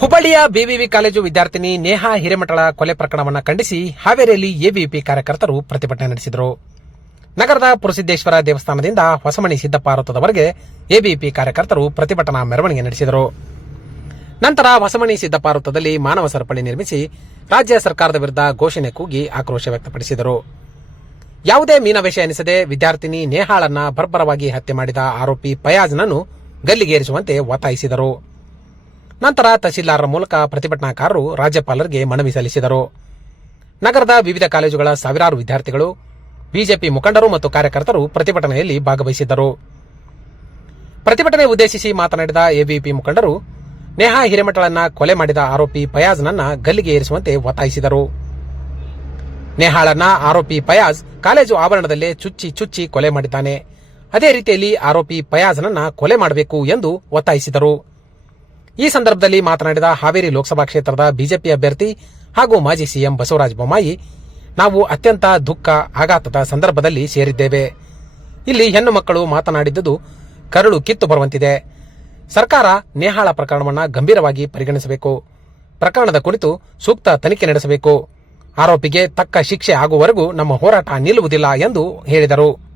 ಹುಬ್ಬಳ್ಳಿಯ BVV college ವಿದ್ಯಾರ್ಥಿನಿ ನೇಹಾ ಹಿರೇಮಠಳ ಕೊಲೆ ಪ್ರಕರಣವನ್ನು ಖಂಡಿಸಿ ಹಾವೇರಿಯಲ್ಲಿ ಎಬಿಪಿ ಕಾರ್ಯಕರ್ತರು ಪ್ರತಿಭಟನೆ ನಡೆಸಿದರು. ನಗರದ ಪುರಸಿದ್ದೇಶ್ವರ ದೇವಸ್ಥಾನದಿಂದ ಹೊಸಮಣಿ ಸಿದ್ದಪ್ಪ ವೃತ್ತದವರೆಗೆ ಎಬಿವಿಪಿ ಕಾರ್ಯಕರ್ತರು ಪ್ರತಿಭಟನಾ ಮೆರವಣಿಗೆ ನಡೆಸಿದರು. ನಂತರ ಹೊಸಮಣಿ ಸಿದ್ದಪ್ಪ ಮಾನವ ಸರಪಳಿ ನಿರ್ಮಿಸಿ ರಾಜ್ಯ ಸರ್ಕಾರದ ವಿರುದ್ಧ ಘೋಷಣೆ ಕೂಗಿ ಆಕ್ರೋಶ ವ್ಯಕ್ತಪಡಿಸಿದರು. ಯಾವುದೇ ಮೀನವೇಷ ಎನಿಸದೆ ವಿದ್ಯಾರ್ಥಿನಿ ನೇಹಾಳನ್ನ ಬರ್ಬರವಾಗಿ ಹತ್ಯೆ ಮಾಡಿದ ಆರೋಪಿ ಪಯಾಜ್ನನ್ನು ಗಲ್ಲಿಗೇರಿಸುವಂತೆ ಒತ್ತಾಯಿಸಿದರು. ನಂತರ ತಹಸೀಲ್ದಾರರ ಮೂಲಕ ಪ್ರತಿಭಟನಾಕಾರರು ರಾಜ್ಯಪಾಲರಿಗೆ ಮನವಿ ಸಲ್ಲಿಸಿದರು. ನಗರದ ವಿವಿಧ ಕಾಲೇಜುಗಳ ಸಾವಿರಾರು ವಿದ್ಯಾರ್ಥಿಗಳು, ಬಿಜೆಪಿ ಮುಖಂಡರು ಮತ್ತು ಕಾರ್ಯಕರ್ತರು ಪ್ರತಿಭಟನೆಯಲ್ಲಿ ಭಾಗವಹಿಸಿದ್ದರು. ಪ್ರತಿಭಟನೆ ಉದ್ದೇಶಿಸಿ ಮಾತನಾಡಿದ ಎಬಿಪಿ ಮುಖಂಡರು, ನೇಹಾ ಹಿರೇಮಠಳನ್ನ ಕೊಲೆ ಮಾಡಿದ ಆರೋಪಿ ಫಯಾಜ್ನನ್ನ ಗಲ್ಲಿಗೆ ಏರಿಸುವಂತೆ ಒತ್ತಾಯಿಸಿದರು. ನೇಹಾಳನ್ನ ಆರೋಪಿ ಫಯಾಜ್ ಕಾಲೇಜು ಆವರಣದಲ್ಲೇ ಚುಚ್ಚಿ ಚುಚ್ಚಿ ಕೊಲೆ ಮಾಡಿದ್ದಾನೆ. ಅದೇ ರೀತಿಯಲ್ಲಿ ಆರೋಪಿ ಫಯಾಜ್ನನ್ನ ಕೊಲೆ ಮಾಡಬೇಕು ಎಂದು ಒತ್ತಾಯಿಸಿದರು. ಈ ಸಂದರ್ಭದಲ್ಲಿ ಮಾತನಾಡಿದ ಹಾವೇರಿ ಲೋಕಸಭಾ ಕ್ಷೇತ್ರದ ಬಿಜೆಪಿ ಅಭ್ಯರ್ಥಿ ಹಾಗೂ ಮಾಜಿ ಸಿಎಂ ಬಸವರಾಜ ಬೊಮ್ಮಾಯಿ, ನಾವು ಅತ್ಯಂತ ದುಃಖ, ಆಘಾತದ ಸಂದರ್ಭದಲ್ಲಿ ಸೇರಿದ್ದೇವೆ. ಇಲ್ಲಿ ಹೆಣ್ಣು ಮಕ್ಕಳು ಮಾತನಾಡಿದ್ದುದು ಕರಳು ಕಿತ್ತು ಬರುವಂತಿದೆ. ಸರ್ಕಾರ ನೇಹಾಳ ಪ್ರಕರಣವನ್ನು ಗಂಭೀರವಾಗಿ ಪರಿಗಣಿಸಬೇಕು. ಪ್ರಕರಣದ ಕುರಿತು ಸೂಕ್ತ ತನಿಖೆ ನಡೆಸಬೇಕು. ಆರೋಪಿಗೆ ತಕ್ಕ ಶಿಕ್ಷೆ ಆಗುವವರೆಗೂ ನಮ್ಮ ಹೋರಾಟ ನಿಲ್ಲುವುದಿಲ್ಲ ಎಂದು ಹೇಳಿದರು.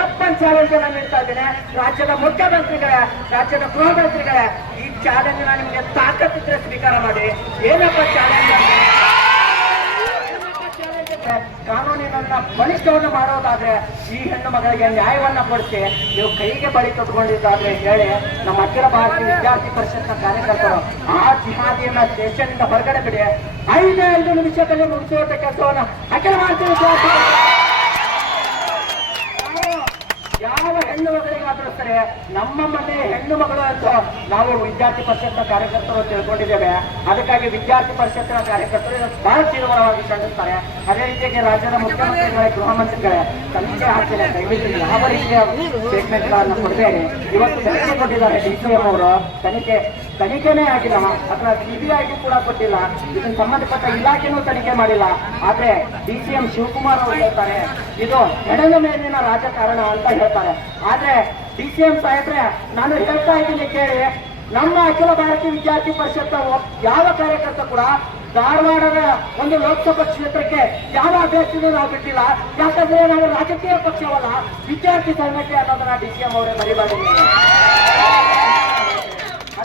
ಓಪನ್ ಚಾಲೆಂಜ್ ನಾನು ಹೇಳ್ತಾ ಇದ್ದೇನೆ. ರಾಜ್ಯದ ಮುಖ್ಯಮಂತ್ರಿಗಳೇ, ರಾಜ್ಯದ ಗೃಹ ಈ ಚಾಲೆಂಜ್ ನಿಮಗೆ ತಾಕತ್ತಿದ್ರೆ ಸ್ವೀಕಾರ ಮಾಡಿ. ಏನಪ್ಪ ಚಾಲೆಂಜ್ ಕಾನೂನಿನನ್ನ ಬಲಿಷ್ಠವನ್ನು ಮಾಡೋದಾದ್ರೆ ಈ ಹೆಣ್ಣು ಮಗಳಿಗೆ ನ್ಯಾಯವನ್ನ ಕೊಡಿಸಿ, ನೀವು ಕೈಗೆ ಬಳಿ ಕಟ್ಕೊಂಡಿದ್ದಾದ್ರೆ ಹೇಳಿ ನಮ್ಮ ಅಖಿಲ ಭಾರತೀಯ ವಿದ್ಯಾರ್ಥಿ ಪರಿಷತ್ನ ಕಾರ್ಯಕರ್ತರು ಆ ಜಿಹಾದಿಯನ್ನ ದೇಶದಿಂದ ಹೊರಗಡೆ ಬಿಡಿ. ಐದು ಐದು ನಿಮಿಷದಲ್ಲಿ ಮುಗಿಸುವಂತ ಕೆಲಸವನ್ನು ಅಖಿಲ ಭಾರತೀಯ ವಿದ್ಯಾರ್ಥಿ ಹೆಣ್ಣು ಮಗಳಿಗಾದ್ರೂ ಸರಿ. ನಮ್ಮ ಮನೆ ಹೆಣ್ಣು ಮಗಳು ಅಂತ ನಾವು ವಿದ್ಯಾರ್ಥಿ ಪರಿಷತ್ನ ಕಾರ್ಯಕರ್ತರು ತಿಳ್ಕೊಂಡಿದ್ದೇವೆ. ಅದಕ್ಕಾಗಿ ವಿದ್ಯಾರ್ಥಿ ಪರಿಷತ್ನ ಕಾರ್ಯಕರ್ತರು ಬಹಳ ತೀವ್ರವಾಗಿ ಖಂಡಿಸ್ತಾರೆ ಅದೇ ರೀತಿಯಾಗಿ ರಾಜ್ಯದ ಮುಖ್ಯಮಂತ್ರಿಗಳೇ ಗೃಹ ಮಂತ್ರಿಗಳೇ ತನಿಖೆ ಆಗ್ತಿದೆ ದಯವಿಟ್ಟು ಯಾವ ರೀತಿಯ ಸ್ಟೇಟ್ಮೆಂಟ್ ಗಳನ್ನ ಕೊಡ್ತೇನೆ ಇವತ್ತು ತನಿಖೆ ಕೊಟ್ಟಿದ್ದಾರೆ ಡಿ ಸಿ ಅವರು. ತನಿಖೆ, ತನಿಖೆನೇ ಆಗಿಲ್ಲ. ಅಥವಾ ಸಿಬಿಐಗೂ ಕೂಡ ಕೊಟ್ಟಿಲ್ಲ. ಇದಕ್ಕೆ ಸಂಬಂಧಪಟ್ಟ ಇಲಾಖೆನೂ ತನಿಖೆ ಮಾಡಿಲ್ಲ. ಆದ್ರೆ ಡಿ ಸಿ ಎಂ ಶಿವಕುಮಾರ್ ಅವರು ಹೇಳ್ತಾರೆ ಇದು ಎಡನ ಮೇಲಿನ ರಾಜಕಾರಣ ಅಂತ ಹೇಳ್ತಾರೆ. ಆದ್ರೆ ಡಿ ಸಿ ಎಂ ಸಾಹೇಬ್ರೆ, ನಾನು ಹೇಳ್ತಾ ಇದ್ದೀನಿ ಕೇಳಿ, ನಮ್ಮ ಅಖಿಲ ಭಾರತೀಯ ವಿದ್ಯಾರ್ಥಿ ಪರಿಷತ್ ಯಾವ ಕಾರ್ಯಕರ್ತ ಕೂಡ ಧಾರವಾಡದ ಒಂದು ಲೋಕಸಭಾ ಕ್ಷೇತ್ರಕ್ಕೆ ಯಾವ ಅಭ್ಯರ್ಥಿನೂ ನಾವು ಬಿಟ್ಟಿಲ್ಲ. ಯಾಕಂದ್ರೆ ನಾವು ರಾಜಕೀಯ ಪಕ್ಷವಲ್ಲ, ವಿದ್ಯಾರ್ಥಿ ಸಂಘಟನೆ ಅನ್ನೋದನ್ನ ಡಿ ಸಿ ಎಂ ಅವರೇ ಮರಿಬಾರ್ದು.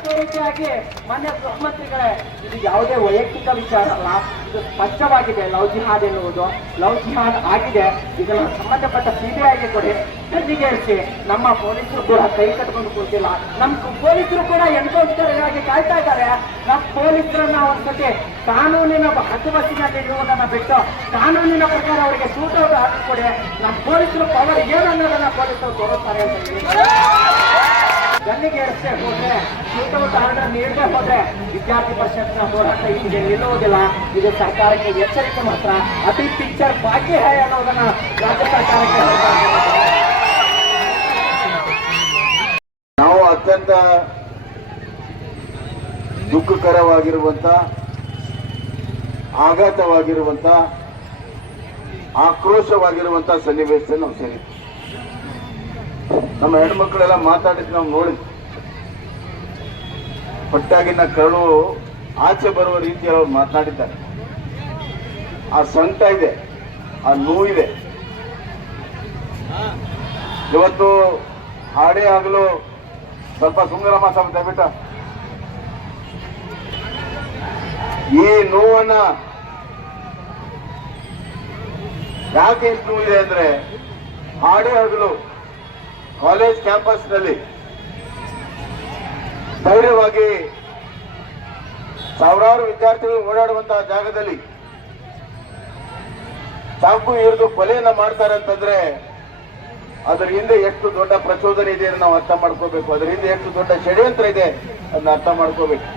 ಅದೇ ರೀತಿಯಾಗಿ ಮಾನ್ಯ ಗೃಹಮಂತ್ರಿಗಳೇ ಇದು ಯಾವುದೇ ವೈಯಕ್ತಿಕ ವಿಚಾರ ಅಲ್ಲ. ಇದು ಸ್ಪಷ್ಟವಾಗಿದೆ. ಲವ್ ಜಿಹಾದ್ ಎನ್ನುವುದು, ಲವ್ ಜಿಹಾದ್ ಆಗಿದೆ. ಇದನ್ನು ಸಂಬಂಧಪಟ್ಟ ಸಿಬಿಐಗೆ ಕೊಡಿ. ಗಲ್ಲಿಗೇರಿಸಿ ನಮ್ಮ ಪೊಲೀಸರು ಕೂಡ ಕೈ ಕಟ್ಕೊಂಡು ಕೂತಿಲ್ಲ. ನಮ್ಮ ಪೊಲೀಸರು ಕೂಡ ಎನ್ಕೌಂಟರ್ಗಾಗಿ ಕಾಯ್ತಾ ಇದ್ದಾರೆ. ನಮ್ಮ ಪೊಲೀಸರನ್ನ ಒಂದ್ಸತಿ ಕಾನೂನಿನ ಹದ್ದುಬಸ್ಸಿನಲ್ಲಿ ಇರುವುದನ್ನ ಬಿಟ್ಟು ಕಾನೂನಿನ ಪ್ರಕಾರ ಅವರಿಗೆ ಸೂಟೌಟ್ ಹಾಕಿಕೊಡಿ ನಮ್ಮ ಪೊಲೀಸರು ಪವರ್ ಏನು ಅನ್ನೋದನ್ನ ಪೊಲೀಸರು ತೋರಿಸ್ತಾರೆ ಅಂತ ಹೇಳಿ. ಗಲ್ಲಿಗೆ ಎಷ್ಟೇ ಹೋದ್ರೆ ಶೂಟೌಟ್ ಆರ್ಡರ್ ನೀಡದೆ ಹೋದ್ರೆ, ವಿದ್ಯಾರ್ಥಿ ಪರಿಷತ್ನ ಹೋರಾಟ ಇಲ್ಲಿಗೆ ನಿಲ್ಲುವುದಿಲ್ಲ. ಇದು ಸರ್ಕಾರಕ್ಕೆ ಎಚ್ಚರಿಕೆ ಮಾತ್ರ. ಅತಿ ಪಿಕ್ಚರ್ ಬಾಕಿ ಹೈ ಅನ್ನೋದನ್ನ ರಾಜ್ಯ ಸರ್ಕಾರಕ್ಕೆ ನಾವು ಅತ್ಯಂತ ದುಃಖಕರವಾಗಿರುವಂತ, ಆಘಾತವಾಗಿರುವಂತ, ಆಕ್ರೋಶವಾಗಿರುವಂತ ಸನ್ನಿವೇಶ ನಾವು ಸೇರಿ ನಮ್ಮ ಹೆಣ್ಮಕ್ಳೆಲ್ಲ ಮಾತಾಡಿದ್ ನಾವು ನೋಡಿದ್ವಿ ಹೊಟ್ಟಾಗಿನ ಕರಳು ಆಚೆ ಬರುವ ರೀತಿಯಲ್ಲಿ ಅವ್ರು ಮಾತನಾಡಿದ್ದಾರೆ ಆ ಸಂಕಟ ಇದೆ, ಆ ನೋವಿದೆ ಇವತ್ತು ಹಾಡೇ ಆಗಲು ಸ್ವಲ್ಪ ಸುಂದರ ಮಾಸ ಬಿಟ್ಟ ಈ ನೋವನ್ನ ಯಾಕೆ ಇಷ್ಟು ಇದೆ ಅಂದ್ರೆ ಹಾಡೇ ಆಗಲು ಕಾಲೇಜ್ ಕ್ಯಾಂಪಸ್ನಲ್ಲಿ ಧೈರ್ಯವಾಗಿ ಸಾವಿರಾರು ವಿದ್ಯಾರ್ಥಿಗಳು ಓಡಾಡುವಂತಹ ಜಾಗದಲ್ಲಿ ಚಾಕು ಹಿಡಿದು ಕೊಲೆಯನ್ನ ಮಾಡ್ತಾರೆ ಅಂತಂದ್ರೆ ಅದರ ಹಿಂದೆ ಎಷ್ಟು ದೊಡ್ಡ ಪ್ರಚೋದನೆ ಇದೆ ನಾವು ಅರ್ಥ ಮಾಡ್ಕೋಬೇಕು. ಅದರ ಹಿಂದೆ ಎಷ್ಟು ದೊಡ್ಡ ಷಡ್ಯಂತ್ರ ಇದೆ ಅದನ್ನ ಅರ್ಥ ಮಾಡ್ಕೋಬೇಕು.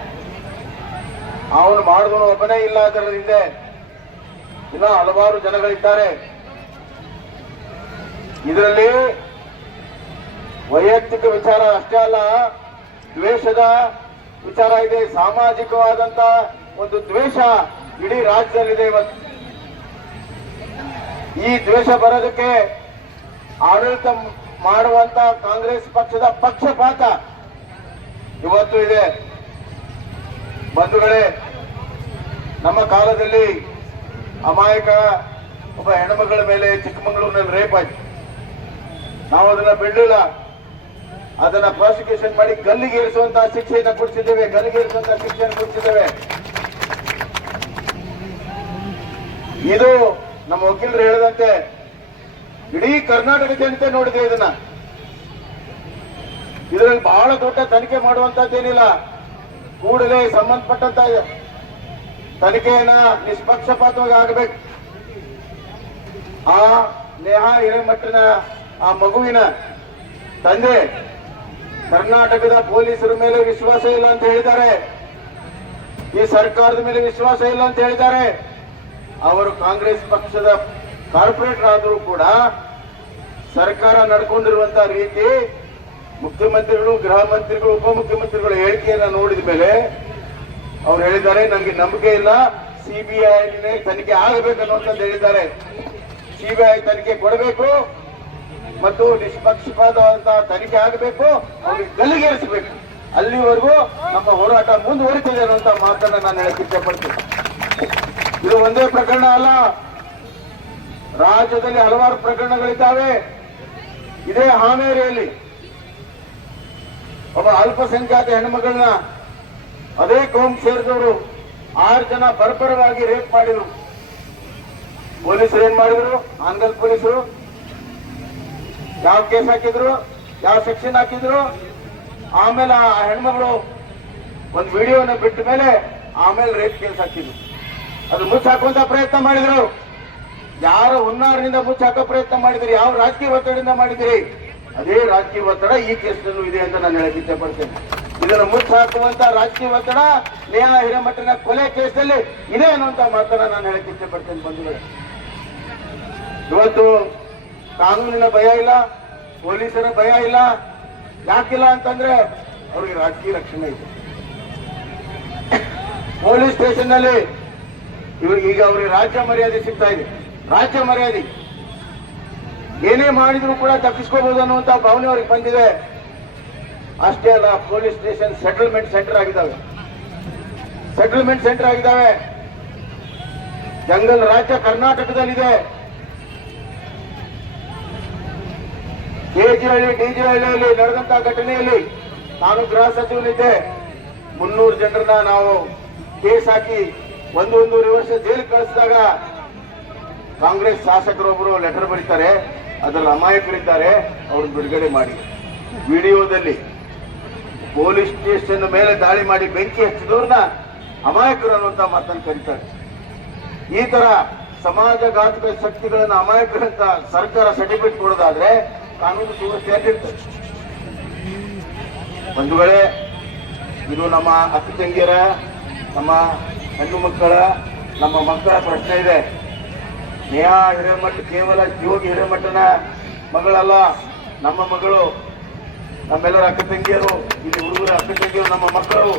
ಅವನು ಮಾಡಿದವನು ಒಬ್ಬನೇ ಇಲ್ಲ, ಅದರ ಹಿಂದೆ ಇನ್ನ ಹಲವಾರು ಜನಗಳಿದ್ದಾರೆ. ಇದರಲ್ಲಿ ವೈಯಕ್ತಿಕ ವಿಚಾರ ಅಷ್ಟೇ ಅಲ್ಲ, ದ್ವೇಷದ ವಿಚಾರ ಇದೆ, ಸಾಮಾಜಿಕವಾದಂತ ಒಂದು ದ್ವೇಷ ಇಡೀ ರಾಜ್ಯದಲ್ಲಿದೆ ಇವತ್ತು. ಈ ದ್ವೇಷ ಬರೋದಕ್ಕೆ ಆಡಳಿತ ಮಾಡುವಂತ ಕಾಂಗ್ರೆಸ್ ಪಕ್ಷದ ಪಕ್ಷಪಾತ ಇವತ್ತು ಇದೆ. ಬಂಧುಗಳೇ, ನಮ್ಮ ಕಾಲದಲ್ಲಿ ಅಮಾಯಕ ಒಬ್ಬ ಹೆಣ್ಮಗಳ ಮೇಲೆ ಚಿಕ್ಕಮಗಳೂರಿನಲ್ಲಿ ರೇಪ್ ಆಯ್ತು. ನಾವು ಅದನ್ನ ಬಿಡಲಿಲ್ಲ. ಅದನ್ನ ಪ್ರಾಸಿಕ್ಯೂಷನ್ ಮಾಡಿ ಗಲ್ಲಿಗೆ ಇರಿಸುವಂತಹ ಶಿಕ್ಷೆಯನ್ನು ಕೊಡಿಸಿದ್ದೇವೆ ಗಲ್ಲಿಗೆ ಇರಿಸುವಂತಹ ಶಿಕ್ಷೆಯನ್ನು ಕೊಡಿಸಿದ್ದೇವೆ. ಇದು ನಮ್ಮ ವಕೀಲರು ಹೇಳದಂತೆ, ಇಡೀ ಕರ್ನಾಟಕ ಜನತೆ ನೋಡಿದೆ ಇದನ್ನ. ಇದರಲ್ಲಿ ಬಹಳ ದೊಡ್ಡ ತನಿಖೆ ಮಾಡುವಂತದ್ದೇನಿಲ್ಲ. ಕೂಡಲೇ ಸಂಬಂಧಪಟ್ಟಂತ ತನಿಖೆಯನ್ನ ನಿಷ್ಪಕ್ಷಪಾತವಾಗಿ ಆಗಬೇಕು. ಆ ನೇಹಾ ಹಿರೇಮಠನ ಆ ಮಗುವಿನ ತಂದೆ ಕರ್ನಾಟಕದ ಪೊಲೀಸರ ಮೇಲೆ ವಿಶ್ವಾಸ ಇಲ್ಲ ಅಂತ ಹೇಳಿದ್ದಾರೆ. ಈ ಸರ್ಕಾರದ ಮೇಲೆ ವಿಶ್ವಾಸ ಇಲ್ಲ ಅಂತ ಹೇಳಿದ್ದಾರೆ. ಅವರು ಕಾಂಗ್ರೆಸ್ ಪಕ್ಷದ ಕಾರ್ಪೊರೇಟರ್ ಆದರೂ ಕೂಡ ಸರ್ಕಾರ ನಡ್ಕೊಂಡಿರುವಂತಹ ರೀತಿ ಮುಖ್ಯಮಂತ್ರಿಗಳು, ಗೃಹ ಮಂತ್ರಿಗಳು ಉಪಮುಖ್ಯಮಂತ್ರಿಗಳ ಹೇಳಿಕೆಯನ್ನ ನೋಡಿದ ಮೇಲೆ ಅವ್ರು ಹೇಳಿದ್ದಾರೆ ನಮಗೆ ನಂಬಿಕೆ ಇಲ್ಲ ಸಿಬಿಐ ತನಿಖೆ ಆಗಬೇಕು ಅನ್ನುವಂಥದ್ದು ಹೇಳಿದ್ದಾರೆ. ಸಿಬಿಐ ತನಿಖೆ ಕೊಡಬೇಕು ಮತ್ತು ನಿಷ್ಪಕ್ಷಪಾತವಾದಂತಹ ತನಿಖೆ ಆಗಬೇಕು, ಅವ್ರಿಗೆ ಗಲ್ಲಿಗೇರಿಸಬೇಕು. ಅಲ್ಲಿವರೆಗೂ ನಮ್ಮ ಹೋರಾಟ ಮುಂದುವರಿತಿದೆ ಅನ್ನುವಂತ ಮಾತನ್ನ ನಾನು ಹೇಳಕ್ ಇಷ್ಟಪಡ್ತೀನಿ. ಇದು ಒಂದೇ ಪ್ರಕರಣ ಅಲ್ಲ. ರಾಜ್ಯದಲ್ಲಿ ಹಲವಾರು ಪ್ರಕರಣಗಳಿದ್ದಾವೆ. ಇದೇ ಹಾವೇರಿಯಲ್ಲಿ. ಒಬ್ಬ ಅಲ್ಪಸಂಖ್ಯಾತ ಹೆಣ್ಮಗಳನ್ನ ಅದೇ ಕೋಮ್ ಸೇರಿದವರು ಆರು ಜನ ಬರ್ಬರವಾಗಿ ರೇಪ್ ಮಾಡಿದ್ರು. ಪೊಲೀಸರು ಏನ್ ಮಾಡಿದ್ರು? ಆಂಗಲ್ ಪೊಲೀಸರು ಯಾವ ಕೇಸ್ ಹಾಕಿದ್ರು? ಯಾವ ಸೆಕ್ಷನ್ ಹಾಕಿದ್ರು? ಆಮೇಲೆ ಆ ಹೆಣ್ಮಗಳು ಒಂದು ವಿಡಿಯೋನ ಬಿಟ್ಟ ಮೇಲೆ ಆಮೇಲೆ ರೇಪ್ ಕೇಸ್ ಹಾಕಿದ್ರು. ಅದು ಮುಚ್ಚಾಕುವಂತ ಪ್ರಯತ್ನ ಮಾಡಿದ್ರು. ಯಾರ ಹುನ್ನಾರಿನಿಂದ ಮುಚ್ಚಾಕೋ ಪ್ರಯತ್ನ ಮಾಡಿದ್ರಿ? ಯಾವ ರಾಜಕೀಯ ಒತ್ತಡದಿಂದ ಮಾಡಿದಿರಿ? ಅದೇ ರಾಜಕೀಯ ಒತ್ತಡ ಈ ಕೇಸ್ನಲ್ಲೂ ಇದೆ ಅಂತ ನಾನು ಹೇಳಕ್ ಇಷ್ಟಪಡ್ತೇನೆ. ಇದನ್ನು ಮುಚ್ಚಾಕುವಂತ ರಾಜಕೀಯ ಒತ್ತಡ ನೇಹಾ ಹಿರೇಮಠನ ಕೊಲೆ ಕೇಸಲ್ಲಿ ಇದೆ ಅನ್ನುವಂತ ಮಾತನ್ನ ನಾನು ಹೇಳಕ್ಕೆ ಇಷ್ಟಪಡ್ತೇನೆ ಬಂಧುಗಳೇ. ಇವತ್ತು ಕಾನೂನಿನ ಭಯ ಇಲ್ಲ, ಪೊಲೀಸರ ಭಯ ಇಲ್ಲ. ಯಾಕಿಲ್ಲ ಅಂತಂದ್ರೆ ಅವ್ರಿಗೆ ರಾಜಕೀಯ ರಕ್ಷಣೆ ಇದೆ. ಪೊಲೀಸ್ ಸ್ಟೇಷನ್ನಲ್ಲಿ ಇವ್ರಿಗೆ ಈಗ ಅವ್ರಿಗೆ ರಾಜ್ಯ ಮರ್ಯಾದೆ ಸಿಗ್ತಾ ಇದೆ. ರಾಜ್ಯ ಮರ್ಯಾದೆ. ಏನೇ ಮಾಡಿದ್ರು ಕೂಡ ತಪ್ಪಿಸ್ಕೋಬಹುದು ಅನ್ನುವಂತ ಭಾವನೆ ಅವ್ರಿಗೆ ಬಂದಿದೆ. ಅಷ್ಟೇ ಅಲ್ಲ, ಪೊಲೀಸ್ ಸ್ಟೇಷನ್ ಸೆಟಲ್ಮೆಂಟ್ ಸೆಂಟರ್ ಆಗಿದ್ದಾವೆ. ಸೆಟಲ್ಮೆಂಟ್ ಸೆಂಟರ್ ಆಗಿದ್ದಾವೆ. ಜಂಗಲ್ ರಾಜ್ಯ ಕರ್ನಾಟಕದಲ್ಲಿದೆ. ಕೆಜಿಹಳ್ಳಿ ಡಿಜಿಹಳ್ಳಿಯಲ್ಲಿ ನಡೆದಂತಹ ಘಟನೆಯಲ್ಲಿ ನಾನು ಗೃಹ ಸಚಿವನಿದ್ದೆ. ಮುನ್ನೂರು ಜನರನ್ನ ನಾವು ಕೇಸ್ ಹಾಕಿ ಒಂದು ಒಂದೂವರೆ ವರ್ಷ ಜೈಲು ಕಳಿಸಿದಾಗ ಕಾಂಗ್ರೆಸ್ ಶಾಸಕರೊಬ್ಬರು ಲೆಟರ್ ಬರೀತಾರೆ. ಅದರಲ್ಲಿ ಅಮಾಯಕರಿದ್ದಾರೆ. ಅವ್ರನ್ನ ಬಿಡುಗಡೆ ಮಾಡಿ. ವಿಡಿಯೋದಲ್ಲಿ ಪೊಲೀಸ್ ಸ್ಟೇಷನ್ ಮೇಲೆ ದಾಳಿ ಮಾಡಿ ಬೆಂಕಿ ಹಚ್ಚಿದವ್ರನ್ನ ಅಮಾಯಕರು ಅನ್ನುವಂತ ಮಾತನ್ನು ಕರೀತಾರೆ. ಈ ತರ ಸಮಾಜಘಾತಕ ಶಕ್ತಿಗಳನ್ನು ಅಮಾಯಕರಂತ ಸರ್ಕಾರ ಸರ್ಟಿಫಿಕೇಟ್ ಕೊಡೋದಾದ್ರೆ ಕಾನೂನು ಸುವ್ಯವಸ್ಥೆ ಅಲ್ಲಿರ್ತದೆ ಒಂದು ವೇಳೆ ಇದು ನಮ್ಮ ಅಕ್ಕ ತಂಗಿಯರ, ನಮ್ಮ ಹೆಣ್ಣು ಮಕ್ಕಳ, ನಮ್ಮ ಮಕ್ಕಳ ಪ್ರಶ್ನೆ ಇದೆ. ನೇಹಾ ಹಿರೇಮಠ, ಕೇವಲ ಯೋಗಿ ಹಿರೇಮಠನ ಮಗಳಲ್ಲ, ನಮ್ಮ ಮಗಳು, ನಮ್ಮೆಲ್ಲರ ಅಕ್ಕ ತಂಗಿಯರು, ಇಲ್ಲಿ ಹುಡುಗರ ಅಕ್ಕ ತಂಗಿಯರು, ನಮ್ಮ ಮಕ್ಕಳು.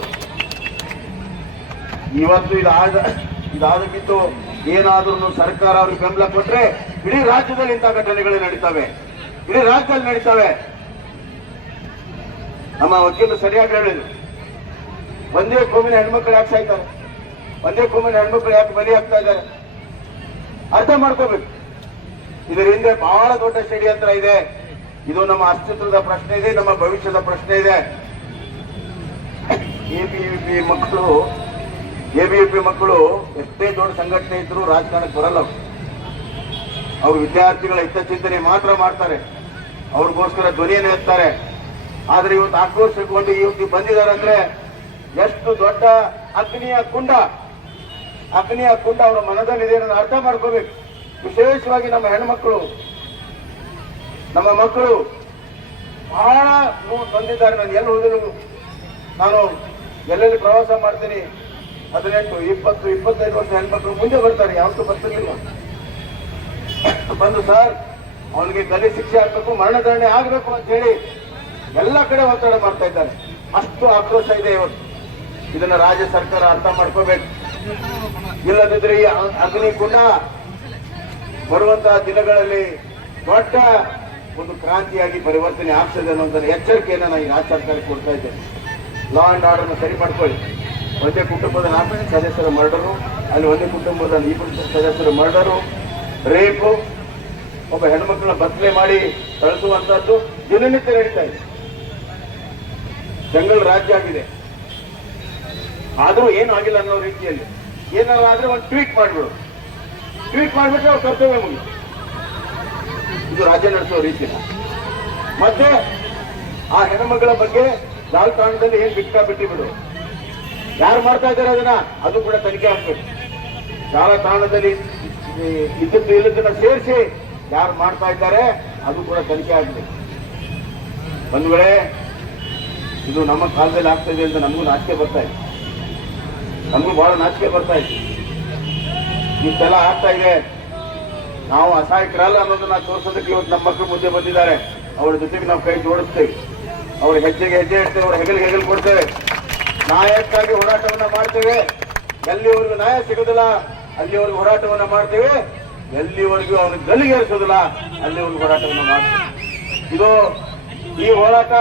ಇವತ್ತು ಇದಾದ ಇದಾದಕ್ಕಿಂತ ಏನಾದ್ರೂ ಸರ್ಕಾರ ಅವ್ರಿಗೆ ಬೆಂಬಲ ಕೊಟ್ರೆ ಇಡೀ ರಾಜ್ಯದಲ್ಲಿ ಇಂಥ ಘಟನೆಗಳು ನಡೀತವೆ. ಇಡೀ ರಾಜ್ಯದಲ್ಲಿ ನಡೀತವೆ. ನಮ್ಮ ವಕೀಲರು ಸರಿಯಾಗಿ ಹೇಳಿದ್ರು. ಒಂದೇ ಕೋಮಿನ ಹೆಣ್ಮಕ್ಳು ಯಾಕೆ ಸಾಯ್ತಾರೆ? ಒಂದೇ ಕೋಮಿನ ಹೆಣ್ಮಕ್ಳು ಯಾಕೆ ಬಲಿ ಆಗ್ತಾ ಇದ್ದಾರೆ? ಅರ್ಥ ಮಾಡ್ಕೋಬೇಕು. ಇದರ ಹಿಂದೆ ಬಹಳ ದೊಡ್ಡ ಷಡ್ಯಂತ್ರ ಇದೆ. ಇದು ನಮ್ಮ ಅಸ್ತಿತ್ವದ ಪ್ರಶ್ನೆ ಇದೆ, ನಮ್ಮ ಭವಿಷ್ಯದ ಪ್ರಶ್ನೆ ಇದೆ. ಎಬಿವಿಪಿ ಮಕ್ಕಳು ಎಬಿವಿಪಿ ಮಕ್ಕಳು ಎಷ್ಟೇ ದೊಡ್ಡ ಸಂಘಟನೆ ಇದ್ರು ರಾಜಕಾರಣಕ್ಕೆ ಬರಲ್ಲ ಅವ್ರು ವಿದ್ಯಾರ್ಥಿಗಳ ಹಿತಚಿಂತನೆ ಮಾತ್ರ ಮಾಡ್ತಾರೆ. ಅವ್ರಿಗೋಸ್ಕರ ಧ್ವನಿಯನ್ನು ಎತ್ತಾರೆ. ಆದ್ರೆ ಇವತ್ತು ಆಕ್ರೋಶಗೊಂಡು ಇವತ್ತು ಬಂದಿದ್ದಾರೆ ಅಂದ್ರೆ ಎಷ್ಟು ದೊಡ್ಡ ಅಗ್ನಿಯ ಕುಂಡ. ಅಗ್ನಿಯ ಕುಂಡ ಅವರ ಮನದಲ್ಲಿದೆ ಅನ್ನೋದು ಅರ್ಥ ಮಾಡ್ಕೋಬೇಕು. ವಿಶೇಷವಾಗಿ ನಮ್ಮ ಹೆಣ್ಮಕ್ಳು. ನಮ್ಮ ಮಕ್ಕಳು ಬಹಳ ನೋವು ತಂದಿದ್ದಾರೆ. ನಾನು ಎಲ್ಲಿ ಹೋದ್ರು ನಾನು ಎಲ್ಲೆಲ್ಲಿ ಪ್ರವಾಸ ಮಾಡ್ತೀನಿ. ಹದಿನೆಂಟು, ಇಪ್ಪತ್ತು, ಇಪ್ಪತ್ತೈದು ವರ್ಷ ಹೆಣ್ಮಕ್ಳು ಮುಂದೆ ಬರ್ತಾರೆ. ಯಾವತ್ತೂ ಬರ್ತಿರ್ಲಿಲ್ಲ. ಬಂದು ಸರ್ ಅವನಿಗೆ ಗಲಿ ಶಿಕ್ಷೆ ಆಗ್ಬೇಕು, ಮರಣದಂಡನೆ ಆಗಬೇಕು ಅಂತ ಹೇಳಿ ಎಲ್ಲ ಕಡೆ ಒತ್ತಡ ಮಾಡ್ತಾ ಇದ್ದಾರೆ ಅಷ್ಟು ಆಕ್ರೋಶ ಇದೆ ಇವತ್ತು. ಇದನ್ನ ರಾಜ್ಯ ಸರ್ಕಾರ ಅರ್ಥ ಮಾಡ್ಕೋಬೇಕು. ಇಲ್ಲದಿದ್ರೆ ಈ ಅಗ್ನಿಕುಂಡ ಬರುವಂತಹ ದಿನಗಳಲ್ಲಿ ದೊಡ್ಡ ಒಂದು ಕ್ರಾಂತಿಯಾಗಿ ಪರಿವರ್ತನೆ ಆಗ್ತದೆ ಅನ್ನುವಂಥ ಎಚ್ಚರಿಕೆಯನ್ನು ನಾನು ಈ ರಾಜ್ಯ ಸರ್ಕಾರಕ್ಕೆ ಕೊಡ್ತಾ ಇದ್ದೇನೆ. ಲಾ ಅಂಡ್ ಆರ್ಡರ್ನ ಸರಿ ಮಾಡ್ಕೊಳ್ಳಿ. ಒಂದೇ ಕುಟುಂಬದ ನಾಲ್ಕು ಸದಸ್ಯರ ಮರ್ಡರು, ಅಲ್ಲಿ ಒಂದೇ ಕುಟುಂಬದ ಇಬ್ಬರು ಸದಸ್ಯರ ಮರ್ಡರು, ರೇಪು ಒಬ್ಬ ಹೆಣ್ಮಕ್ಳನ್ನ ಬದಲೆ ಮಾಡಿ ಕಳಿಸುವಂತದ್ದು ದಿನನಿತ್ಯ ನಡೀತಾ ಇದೆ ಜಂಗಲ್ ರಾಜ್ಯ ಆಗಿದೆ ಆದ್ರೂ ಏನು ಆಗಿಲ್ಲ ಅನ್ನೋ ರೀತಿಯಲ್ಲಿ ಏನಾದ್ರು ಆದ್ರೆ ಒಂದು ಟ್ವೀಟ್ ಮಾಡ್ಬಿಡು ಟ್ವೀಟ್ ಮಾಡ್ಬಿಟ್ರೆ ಅವ್ರ ಕರ್ತವ್ಯ ಮುಗಿತು ಇದು ರಾಜ್ಯ ನಡೆಸೋ ರೀತಿ ಮತ್ತೆ ಆ ಹೆಣ್ಮಗಳ ಬಗ್ಗೆ ಜಾಲತಾಣದಲ್ಲಿ ಏನ್ ಬಿಟ್ಟ ಬಿಟ್ಟಿ ಬಿಡು ಯಾರು ಮಾಡ್ತಾ ಇದ್ದಾರೆ ಅದನ್ನ ಅದು ಕೂಡ ತನಿಖೆ ಆಗ್ಬೇಕು ಜಾಲತಾಣದಲ್ಲಿ ಇದ್ದದ್ದು ಇಲ್ಲದನ್ನ ಸೇರಿಸಿ ಯಾರು ಮಾಡ್ತಾ ಇದ್ದಾರೆ, ಅದು ಕೂಡ ತನಿಖೆ ಆಗಲಿ. ಒಂದು ವೇಳೆ ಇದು ನಮ್ಮ ಕಾಲದಲ್ಲಿ ಆಗ್ತಾ ಇದೆ ಅಂತ ನಮಗೂ ನಾಚಿಕೆ ಬರ್ತಾ ಇದೆ. ನಮಗೂ ಬಹಳ ನಾಚಿಕೆ ಬರ್ತಾ ಇದೆ. ಇಷ್ಟೆಲ್ಲ ಆಗ್ತಾ ಇದೆ. ನಾವು ಅಸಹಾಯಕರಲ್ಲ ಅನ್ನೋದನ್ನ ತೋರಿಸೋದಕ್ಕೆ ಇವತ್ತು ನಮ್ಮ ಮಕ್ಕಳು ಮುಂದೆ ಬಂದಿದ್ದಾರೆ. ಅವರ ಜೊತೆಗೆ ನಾವು ಕೈ ಜೋಡಿಸ್ತೇವೆ. ಅವ್ರ ಹೆಜ್ಜೆಗೆ ಹೆಜ್ಜೆ ಇಡ್ತೇವೆ, ಅವ್ರ ಹೆಗಲಿಗೆ ಹೆಗಲು ಕೊಡ್ತೇವೆ. ನ್ಯಾಯಕ್ಕಾಗಿ ಹೋರಾಟವನ್ನ ಮಾಡ್ತೇವೆ. ಎಲ್ಲಿವರೆಗೂ ನ್ಯಾಯ ಸಿಗೋದಿಲ್ಲ, ಅಲ್ಲಿವರೆಗೂ ಹೋರಾಟವನ್ನ ಮಾಡ್ತೇವೆ. ಎಲ್ಲಿವರೆಗೂ ಅವ್ರಿಗೆ ಗಲ್ಲಿಗೇರಿಸೋದಿಲ್ಲ ಅಲ್ಲಿ ಒಂದು ಹೋರಾಟವನ್ನು ಮಾಡ್ತಾರೆ. ಇದು ಈ ಹೋರಾಟ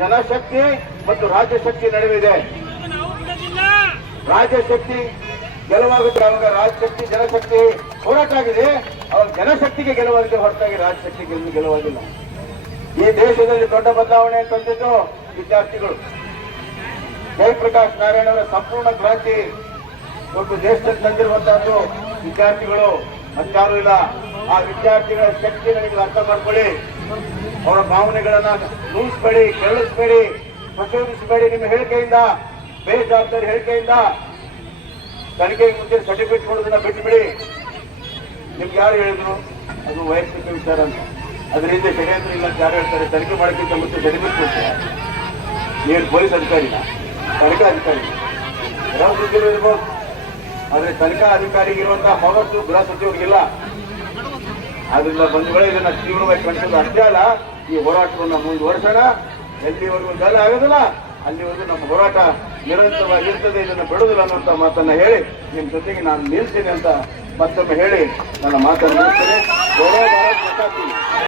ಜನಶಕ್ತಿ ಮತ್ತು ರಾಜ್ಯ ಶಕ್ತಿ ನಡುವೆ ಇದೆ. ರಾಜ್ಯ ಶಕ್ತಿ ಗೆಲುವಾಗುತ್ತೆ, ಅವಾಗ ರಾಜಶಕ್ತಿ ಜನಶಕ್ತಿ ಹೋರಾಟ ಆಗಿದೆ. ಅವಾಗ ಜನಶಕ್ತಿಗೆ ಗೆಲುವಾಗಿದೆ ಹೊರತಾಗಿ ರಾಜಶಕ್ತಿಗೆ ಗೆಲುವಾಗಿಲ್ಲ. ಈ ದೇಶದಲ್ಲಿ ದೊಡ್ಡ ಬದಲಾವಣೆ ತಂದಿದ್ದು ವಿದ್ಯಾರ್ಥಿಗಳು. ಜಯಪ್ರಕಾಶ್ ನಾರಾಯಣ ಅವರ ಸಂಪೂರ್ಣ ಕ್ರಾಂತಿ ಒಂದು ದೇಶದಲ್ಲಿ ತಂದಿರುವಂತಹದ್ದು ವಿದ್ಯಾರ್ಥಿಗಳು. ಮತ್ತಾರು ಇಲ್ಲ. ಆ ವಿದ್ಯಾರ್ಥಿಗಳ ಶಕ್ತಿ ನೀವು ಅರ್ಥ ಮಾಡ್ಕೊಳ್ಳಿ. ಅವರ ಭಾವನೆಗಳನ್ನ ನೂಸ್ಬೇಡಿ ಕೆರಳಿಸ್ಬೇಡಿ, ಪ್ರಚೋದಿಸಬೇಡಿ ನಿಮ್ಮ ಹೇಳಿಕೆಯಿಂದ, ಬೇಜವಾಬ್ದಾರಿ ಹೇಳಿಕೆಯಿಂದ. ತನಿಖೆ ಮುಂದೆ ಸರ್ಟಿಫಿಕೇಟ್ ಕೊಡೋದನ್ನ ಬಿಟ್ಟುಬಿಡಿ ನಿಮ್ಗೆ ಯಾರು ಹೇಳಿದ್ರು? ಅದು ವೈಯಕ್ತಿಕ ವಿಚಾರ ಅಂತ. ಅದರಿಂದ ಷಡ್ಯಂತ್ರ ಇಲ್ಲ ಅಂತ ಯಾರು ಹೇಳ್ತಾರೆ? ತನಿಖೆ ಮಾಡೋಕ್ಕಿಂತ ಮುಂಚೆ ಸರ್ಟಿಫಿಕೇಟ್ ಕೊಡ್ತಾರೆ. ನೀನು ಪೊಲೀಸ್ ಅಧಿಕಾರಿನ? ತನಿಖಾ ಅಧಿಕಾರಿ ಯಾವ ಇರ್ಬೋದು. ಆದ್ರೆ ತನಿಖಾ ಅಧಿಕಾರಿಗೆ ಇರುವಂತಹ ಪವರ್ಸು ಗೃಹ ಸಚಿವರಿಗಿಲ್ಲ. ಆದ್ರಿಂದ ಬಂಧುಗಳೇ ಇದನ್ನ ತೀವ್ರವಾಗಿ ಕಂಡಿದ್ದು ಅಷ್ಟೇ ಈ ಹೋರಾಟವನ್ನು ಮುಂದುವರಿಸೋಣ. ಎಲ್ಲಿವರೆಗೂ ಜಲ ಆಗೋದಿಲ್ಲ, ಅಲ್ಲಿವರೆಗೂ ನಮ್ಮ ಹೋರಾಟ ನಿರಂತರವಾಗಿರ್ತದೆ, ಇದನ್ನು ಬಿಡುದಿಲ್ಲ ಅನ್ನುವಂಥ ಮಾತನ್ನ ಹೇಳಿ ನಿಮ್ಮ ಜೊತೆಗೆ ನಾನು ನಿಲ್ತೀನಿ ಅಂತ ಮತ್ತೊಮ್ಮೆ ಹೇಳಿ ನನ್ನ ಮಾತನ್ನು